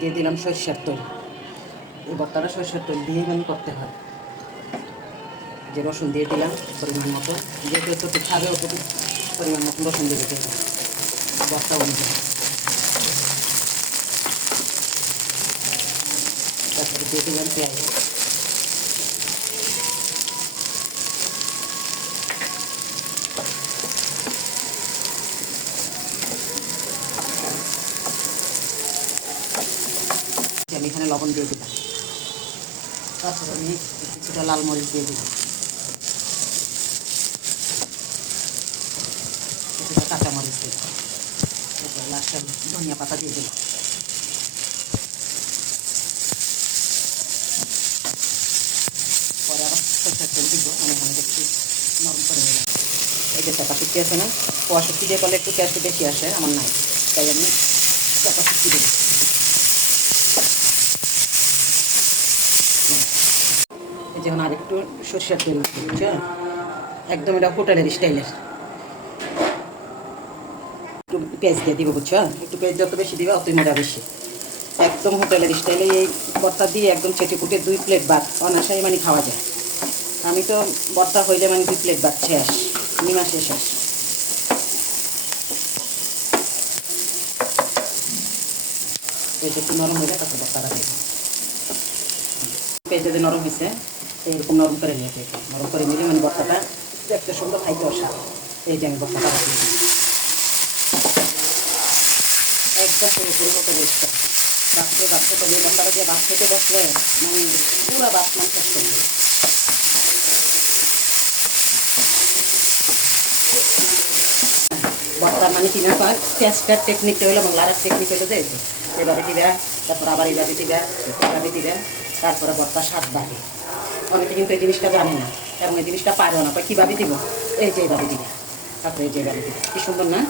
দিয়ে দিলাম সরষের তৈল। এই ভর্তাটা সরষের তৈল দিয়ে আমি করতে হয়। যে রসুন দিয়ে দিলাম পরিমাণ মতো। যেহেতু একটু খাবে, অতটুকু পরিমাণ মতো রসুন দিয়ে দিতে হবে। অনুযায়ী তারপরে দিয়ে দিলাম পেঁয়াজ। আমি এখানে লবণ দিয়ে দিলাম। তারপর আমি কিছুটা লাল মরিচ দিয়ে দিলাম। কিছুটা দিয়ে দিলাম। লাস্টে ধনিয়া পাতা দিয়ে দিলাম। পরে আবার করে যে না একটু টেস্ট বেশি আসে? আমার নাই। তাই আমি যেমন আর একটু সরষের তেল বুঝছ? একদম এটা হোটেলের স্টাইলের। একটু পেঁয়াজ দিয়ে দিব, বুঝছ? একটু পেঁয়াজ যত বেশি দিবে, অতই মজা বেশি। একদম হোটেলের স্টাইলে এই ভর্তা দিয়ে একদম চেটে কুটে দুই প্লেট ভাত অনাশাই মানে খাওয়া যায়। আমি তো ভর্তা হইলে মানে দুই প্লেট ভাত শেষ নিমাসে শেষ এটা একটু নরম হয়ে যায় তারপর ভর্তাটা দিই পেঁয়াজ যদি নরম হয়েছে এরকম নরম করে নিয়ে পেঁয়াজ নরম করে নিলে মানে ভর্তাটা দেখতে সুন্দর খাইতে অসা এই যে আমি ভর্তাটা রাখি। একদম পুরো পুরো মতো তো এই ভর্তাটা দিয়ে ভাত খেতে বসলে মানে পুরো ভাত মান শেষ করবে মানে কিনা কয় পেঁয়াজটার টেকনিকটা হলো বাংলার টেকনিক হলো যে যে, এভাবে দিবা তারপর আবার এইভাবে দিবা এভাবে দিবা তারপরে ভর্তা স্বাদ বাড়ে অনেকে কিন্তু এই জিনিসটা জানে না এবং এই জিনিসটা পারেও না। কীভাবে দিব? এই যে এইভাবে দিবে। তারপরে এই যে এইভাবে দিবে। কি সুন্দর না?